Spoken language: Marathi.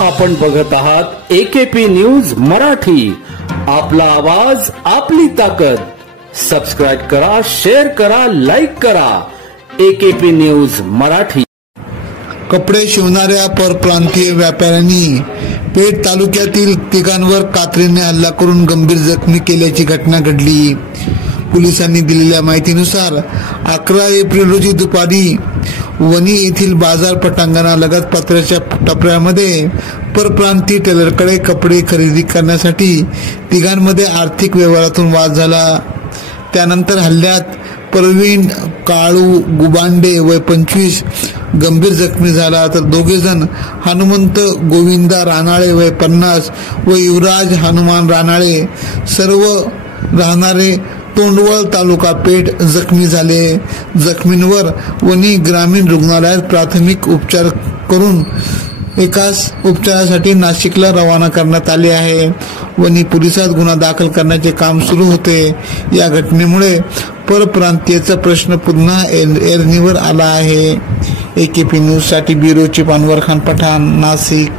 आपण बघत आहात AKP न्यूज मराठी. आपला आवाज आपली ताकद. सबस्क्राइब करा, शेअर करा, लाईक करा. AKP news Marathi. कपडे शिवणाऱ्या परप्रांतीय व्यापाऱ्यांनी पेठ तालुक्यातील तिघांवर कात्रीने हल्ला करून गंभीर जखमी केल्याची घटना घडली. पोलिसांनी दिलेल्या माहितीनुसार 11 एप्रिल रोजी दुपारी वणी येथील बाजार पटांगणालगत पत्र्याच्या टपऱ्यामध्ये परप्रांतीय टेलरकडे कपडे खरेदी करण्यासाठी तिघांमध्ये आर्थिक व्यवहारातून वाद झाला. त्यानंतर हल्ल्यात प्रवीण काळू गुबांडे वय 25 गंभीर जखमी झाला, तर दोघे जण हनुमंत गोविंदा रानाळे वय 50 व युवराज हनुमान रानाळे सर्व राहणारे तोंडवळ तालुका पेठ जखमी झाले. जखमींवर वणी ग्रामीण रुग्णालयात प्राथमिक उपचार करून एकाच उपचारासाठी नाशिकला रवाना करण्यात आले आहे. वणी पोलिसात गुन्हा दाखल करण्याचे काम सुरू होते. या घटनेमुळे परप्रांतीयचा प्रश्न पुन्हा ऐरणीवर आला आहे. AKP न्यूज साठी ब्युरो चीफ अनवर खान पठाण, नाशिक.